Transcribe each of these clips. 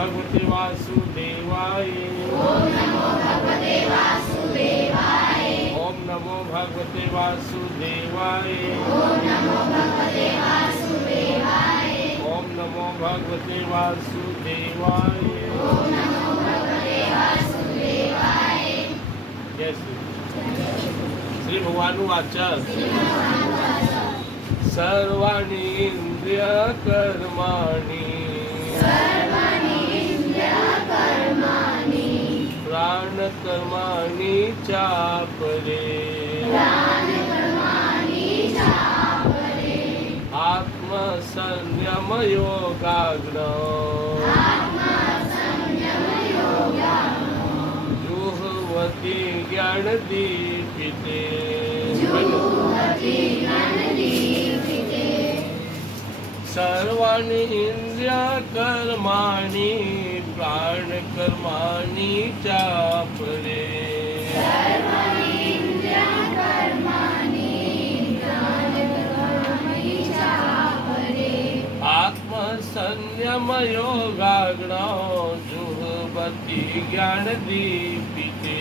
भगवते वासुदेवाय। ओम नमो भगवते वासुदेवाय। ओम नमो भगवते वासुदेवाय। ओम नमो भगवते वासुदेवाय। ओम नमो भगवते वासुदेवाय। ओम नमो भगवते वासुदेवाय। जय श्री भगवान वाचा सर्वाणि इंद्रिय कर्माणि प्राण कर्माणि चापरे आत्म संयम योगाग्न जुह्वति ज्ञान दीपिते। सर्वाणि इंद्रिय कर्माणि प्राण कर्माणि चापरे आत्म संयम योगाग्न जुह्वति ज्ञान दीपिते।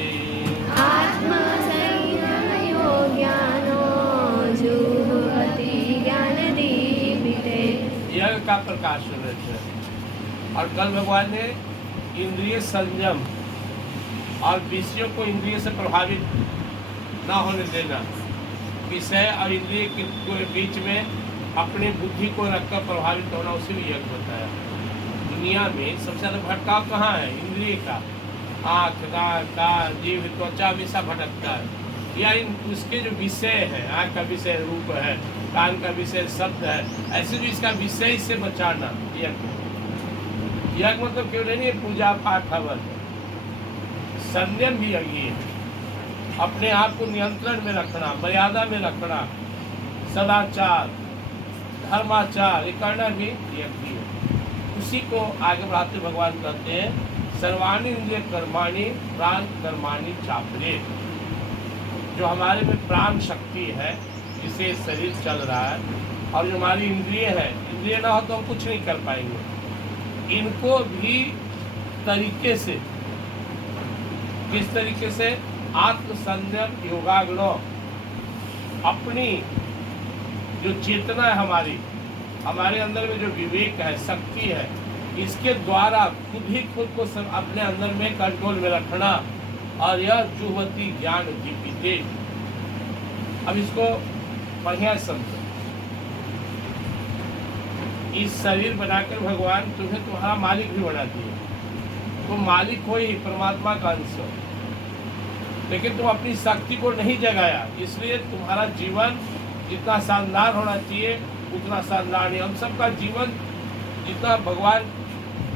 यज्ञ का प्रकाश रहते हैं। और कल भगवान ने इंद्रिय संयम और विषयों को इंद्रिय से प्रभावित न होने देना, विषय और इंद्रिय के बीच में अपनी बुद्धि को रखकर प्रभावित होना, उसी में यज्ञ बताया। दुनिया में सबसे ज्यादा भटकाव कहाँ है? इंद्रिय का। आँख, नाक, कान, जीभ, त्वचा हमेशा भटकता है। या उसके जो विषय है, आँख का विषय रूप है, कान का विषय शब्द है, ऐसे भी इसका विषय से बचाना यज्ञ। यज्ञ मतलब क्यों नहीं पूजा पाठ हवन, संयम भी यज्ञ है। अपने आप को नियंत्रण में रखना, मर्यादा में रखना, सदाचार, धर्माचार, ये करना भी यज्ञ है। उसी को आगे बढ़ाते भगवान कहते हैं सर्वाणि इंद्रिय कर्माणि प्राण कर्माणि चापरे। जो हमारे में प्राण शक्ति है, जिसे शरीर चल रहा है, और जो हमारी इंद्रिय है, इंद्रिय ना हो तो हम कुछ नहीं कर पाएंगे। इनको भी तरीके से, किस तरीके से? आत्म संयम योगाग्न, अपनी जो चेतना है हमारे अंदर में जो विवेक है, शक्ति है, इसके द्वारा खुद ही खुद को अपने अंदर में कंट्रोल में रखना। और यह जुह्वति ज्ञान दीपिते। अब इसको बढ़िया समझो। इस शरीर बनाकर भगवान तुम्हें तुम्हारा मालिक भी बना दिए। तुम मालिक हो ही, परमात्मा का अंश हो, लेकिन तुम अपनी शक्ति को नहीं जगाया। इसलिए तुम्हारा जीवन जितना शानदार होना चाहिए उतना शानदार नहीं। हम सबका जीवन जितना भगवान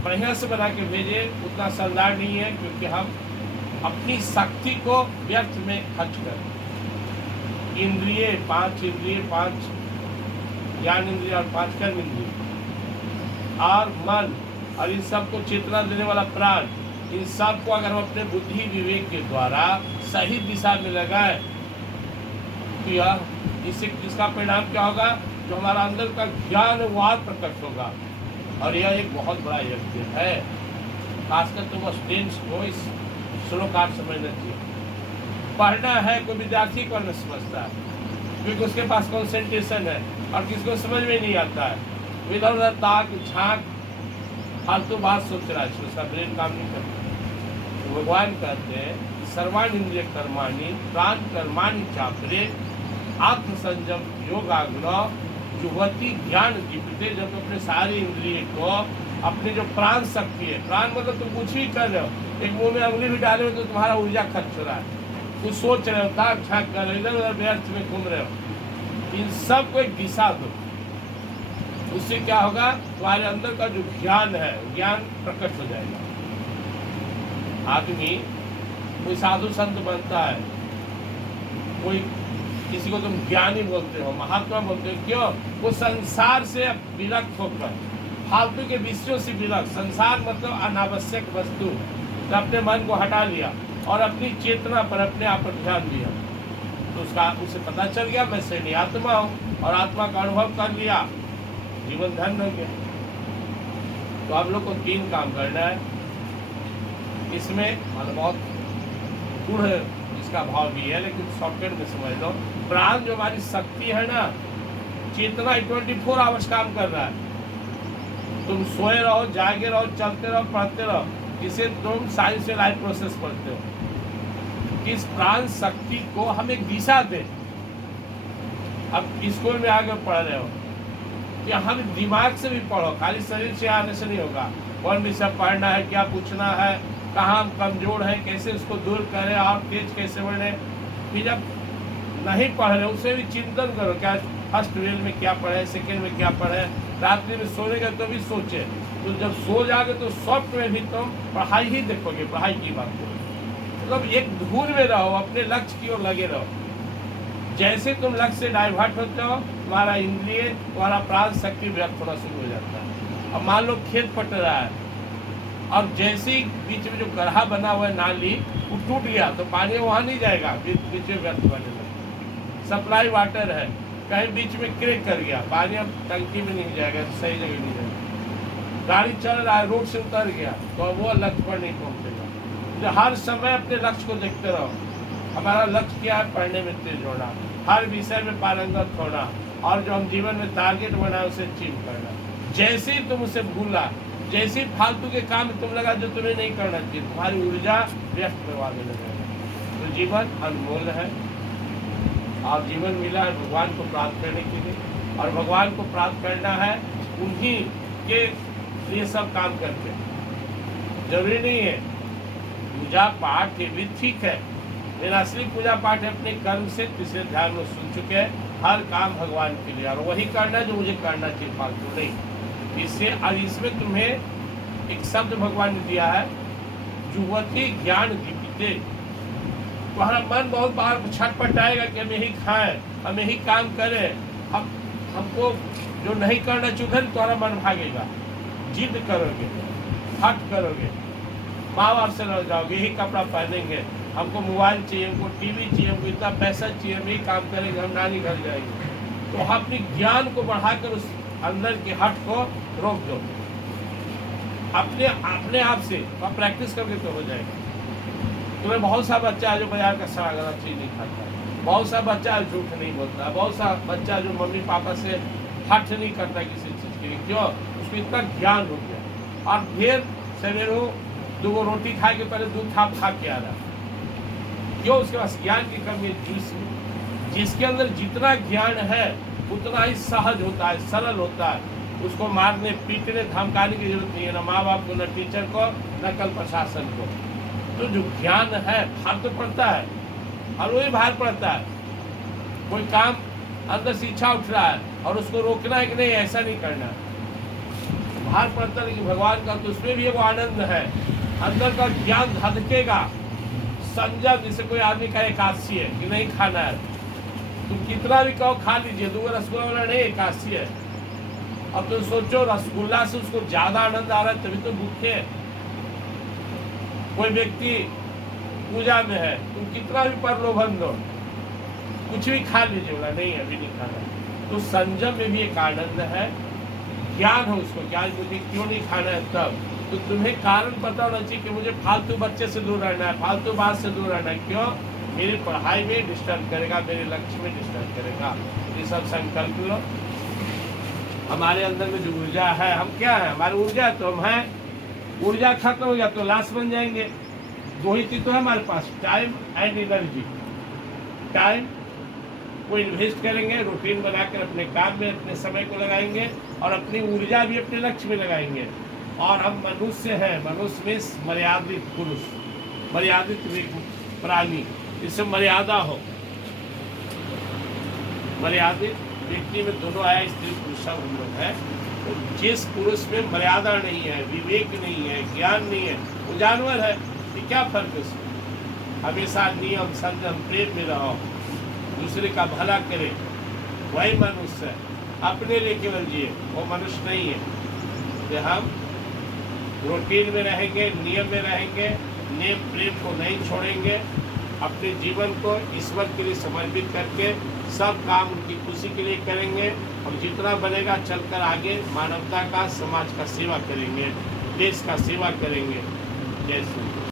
बढ़िया से बना के भेजे उतना शानदार नहीं है, क्योंकि हम अपनी शक्ति को व्यर्थ में खर्च कर, इंद्रिय पांच ज्ञान इंद्रिय और 5 कर्म इंद्रिय और मन और इन सबको चेतना देने वाला प्राण, इन सब को अगर हम अपने बुद्धि विवेक के द्वारा सही दिशा में लगाए तो यह इससे इसका परिणाम क्या होगा? जो हमारा अंदर का ज्ञानवाद प्रकट होगा। और यह एक बहुत बड़ा यज्ञ है। खासकर तुम स्टूडेंट्स को इस श्लोकार्थ समझना चाहिए। पढ़ना है, कोई विद्यार्थी को न समझता है, क्योंकि उसके पास कंसंट्रेशन है और किसको समझ में नहीं आता है। इधर उधर ताक झाँक फालतू बात सोच रहा है, उसका ब्रेन काम नहीं करता। तो भगवान कहते हैं सर्वाणि इंद्रिय कर्माणि प्राण कर्माणि चापरे आत्म संयम योगाग्न जुह्वति ज्ञान दीपिते। जब तुम अपने सारी इंद्रिय को, अपनी जो प्राण शक्ति है, प्राण मतलब तुम कुछ भी कर रहे हो, एक मुंह में उंगली भी डाले हो तो तुम्हारा ऊर्जा खर्च हो रहा है, कुछ सोच रहे हो, ताक झाँक कर रहे हो, इधर उधर व्यर्थ में घूम रहे हो, इन सब को एक दिशा दो। उससे क्या होगा? तुम्हारे अंदर का जो ज्ञान है, ज्ञान प्रकट हो जाएगा। आदमी कोई साधु संत बनता है, कोई किसी को तुम ज्ञानी बोलते हो, महात्मा बोलते हो, क्यों? वो संसार से विरक्त होकर, फालतू के विषयों से विरक्त, संसार मतलब अनावश्यक वस्तु, तो अपने मन को हटा लिया और अपनी चेतना पर, अपने आप पर ध्यान दिया, तो उसे पता चल गया मैं शरीर आत्मा हूँ, और आत्मा का अनुभव कर लिया, जीवन धन्य हो गया। तो आप लोग को 3 काम करना है। इसमें मतलब बहुत गूढ़ इसका भाव भी है, लेकिन शॉर्टकट में समझ लो। प्राण जो हमारी शक्ति है ना, चेतना 24 आवर्स काम कर रहा है। तुम सोए रहो, जागे रहो, चलते रहो, पढ़ते रहो, इसे तुम साइंस से लाइफ प्रोसेस पढ़ते हो। इस प्राण शक्ति को हम एक दिशा दें। अब स्कूल में आगे पढ़ रहे हो कि हम दिमाग से भी पढ़ो, खाली शरीर से आने से नहीं होगा। कौन विषय पढ़ना है, क्या पूछना है, कहाँ हम कमजोर हैं, कैसे उसको दूर करें और तेज कैसे बढ़े। फिर जब नहीं पढ़ रहे उसे भी चिंतन करो, क्या फर्स्ट वेल में क्या पढ़े, सेकेंड में क्या पढ़े। रात्रि में सोने का तो भी सोचे। तो जब सो जाओगे तो सॉफ्ट में भी तुम पढ़ाई ही देखोगे, पढ़ाई की बात करो। मतलब एक धुन में रहो, अपने लक्ष्य की ओर लगे रहो। जैसे तुम लक्ष्य से डाइवर्ट होते हो, तुम्हारा इंद्रिय, तुम्हारा प्राण शक्ति व्यर्थ होना शुरू हो जाता है। अब मान लो खेत पट रहा है और जैसे ही बीच में जो गड्ढा बना हुआ है नाली, वो टूट गया तो पानी वहाँ नहीं जाएगा, बीच में व्यर्थ होने लगा। सप्लाई वाटर है, कहीं बीच में क्रैक कर गया, पानी अब टंकी में नहीं जाएगा, सही जगह नहीं जाएगा। गाड़ी चल रहा है, रोड से उतर गया तो वो लक्ष्य पर नहीं पहुँचेगा। तो हर समय अपने लक्ष्य को देखते रहो। हमारा लक्ष्य क्या है? पढ़ने में तेज होना, हर विषय में पारंगत होना, और जो हम जीवन में टारगेट बनाए उसे अचीव करना। जैसे ही तुम उसे भूला, जैसे ही फालतू के काम में तुम लगा जो तुम्हें नहीं करना चाहिए, तुम्हारी ऊर्जा व्यस्त करवाने लगेगा। तो जीवन अनमोल है और जीवन मिला है भगवान को प्राप्त करने के लिए, और भगवान को प्राप्त करना है उन्हीं के लिए सब काम करते हैं। जरूरी नहीं है पूजा पाठ ये भी ठीक है, लेकिन असली पूजा पाठ है अपने कर्म से। तीसरे ध्यान में सुन चुके हैं, हर काम भगवान के लिए, और वही करना है जो मुझे करना चाहिए, फालतू नहीं। इससे और इसमें तुम्हें एक शब्द भगवान ने दिया है, जुवती ज्ञान दीपिते। तुम्हारा मन बहुत बार छटपटाएगा कि हम यही खाएं, हम यही काम करें, हमको जो नहीं करना चाहिए तुम्हारा मन भागेगा, जिद करोगे, हट करोगे, माँ बाप से लड़ जाओगे, यही कपड़ा पहनेंगे, हमको मोबाइल चाहिए, हमको टीवी चाहिए, हमको इतना पैसा चाहिए, हम यही काम करेंगे, हम नानी घर जाएंगे। तो अपने ज्ञान को बढ़ाकर उस अंदर के हट को रोक दो अपने आप से, और प्रैक्टिस करके तो हो जाएगा। तुम्हें बहुत सा बच्चा है जो बाजार का सारा गलत चीज नहीं खाता, बहुत सा बच्चा झूठ नहीं बोलता, बहुत सा बच्चा जो मम्मी पापा से हट नहीं करता किसी चीज के लिए। क्यों? उसको इतना ज्ञान हो गया। और फिर सवेरे 2 रोटी खा के पहले दूध खा के आ रहा। क्यों? उसके पास ज्ञान की कमी है। जिसके अंदर जितना ज्ञान है उतना ही सहज होता है, सरल होता है। उसको मारने पीटने धमकाने की जरूरत नहीं है, न माँ बाप को, न टीचर को, न कल प्रशासन को। तो जो ज्ञान है भार तो पड़ता है, और वही भार पड़ता है। कोई काम अंदर से इच्छा उठ रहा है और उसको रोकना है कि नहीं, ऐसा नहीं करना, भार पड़ता है। लेकिन भगवान का तो उसमें भी वो आनंद है, अंदर का ज्ञान धधकेगा। संजम, जैसे कोई आदमी का एकादशी है कि नहीं खाना है, तुम कितना भी कहो खा लीजिए, 2 रसगुल्ला वाला नहीं, एकादशी है। अब तुम सोचो रसगुल्ला से उसको ज्यादा आनंद आ रहा है, तभी तो भूखे है। कोई व्यक्ति पूजा में है, तुम कितना भी प्रलोभन दो, कुछ भी खा लीजिए, बोला नहीं अभी नहीं खाना। तो संजम में भी एक आनंद है, ज्ञान हो उसको, ज्ञान मुझे क्यों नहीं खाना है। तब तो तुम्हें कारण पता होना चाहिए कि मुझे फालतू बच्चे से दूर रहना है, फालतू बात से दूर रहना है। क्यों? मेरी पढ़ाई में डिस्टर्ब करेगा, मेरे लक्ष्य में डिस्टर्ब करेगा। ये सब संकल्प लो। हमारे अंदर में जो ऊर्जा है, हम क्या है, हमारी ऊर्जा है तो हम हैं। ऊर्जा खत्म हो गया तो लाश बन जाएंगे। 2 ही चीज तो है हमारे पास, टाइम एंड एनर्जी। टाइम को इन्वेस्ट करेंगे, रूटीन बनाकर अपने काम में अपने समय को लगाएंगे, और अपनी ऊर्जा भी अपने लक्ष्य में लगाएंगे। और हम मनुष्य हैं, मनुष्य में मर्यादित पुरुष, मर्यादित प्राणी, इससे मर्यादा हो। मर्यादित व्यक्ति में दोनों आया, स्त्री पुरुष सब हम लोग है। तो जिस पुरुष में मर्यादा नहीं है, विवेक नहीं है, ज्ञान नहीं है, वो जानवर है। ये क्या फर्क है उसमें? हमेशा नियम संयम प्रेम में रहो, दूसरे का भला करे, वही मनुष्य है। अपने लिए केवल जिए, वो मनुष्य नहीं है। तो हम रूटीन में रहेंगे, नियम में रहेंगे, नेम प्रेम को नहीं छोड़ेंगे, अपने जीवन को ईश्वर के लिए समर्पित करके सब काम उनकी खुशी के लिए करेंगे और जितना बनेगा चलकर आगे मानवता का समाज का सेवा करेंगे, देश का सेवा करेंगे। जय श्री